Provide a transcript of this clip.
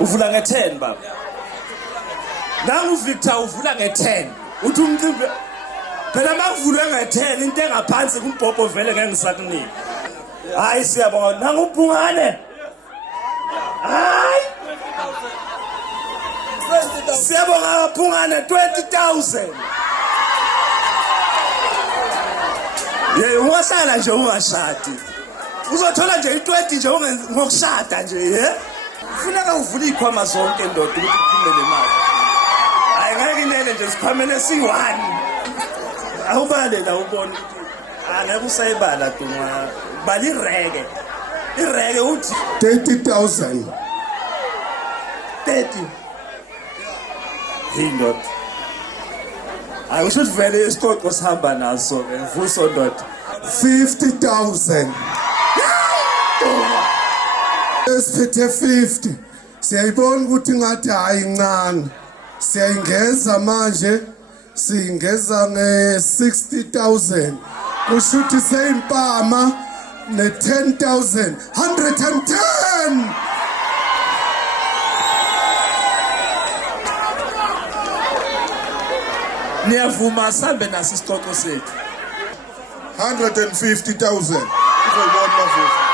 Uvula nge-10 baba. Nangu Victor uvula nge-10. Uthi umcimbi phela makuvulwe nge-10 into engaphansi kumbhobho vele ngeke ngisakunika. Hayi siyabona nangu uphungane. Hayi. Siyabonga uphungane 20,000. Ungahlala nje ungashadi. Uzothola nje i-20 nje ngokushada nje, ye? Kufuneka uvule ikhwama zonke ndoda ukuthi uphumele imali. Hayi ngeke inene nje sikhwamene si1. Awubale la ubone ukuthi angeke usayibala Duma. Bala ireke. Ireke uthi 30,000. 30. Hey ndoda. Ayisho vele isiqoqo sihamba naso ke mvuso ndoda. 50,000. Esiphethe 50. Siyayibona ukuthi ngathi hayi incane. Siyayingeza manje. Singeza nge-60,000. Kusho ukuthi seyimpama ne-10,000. 110. Niyavuma sambe naso isiqoqo sethu. 150,000. Uzobona manje.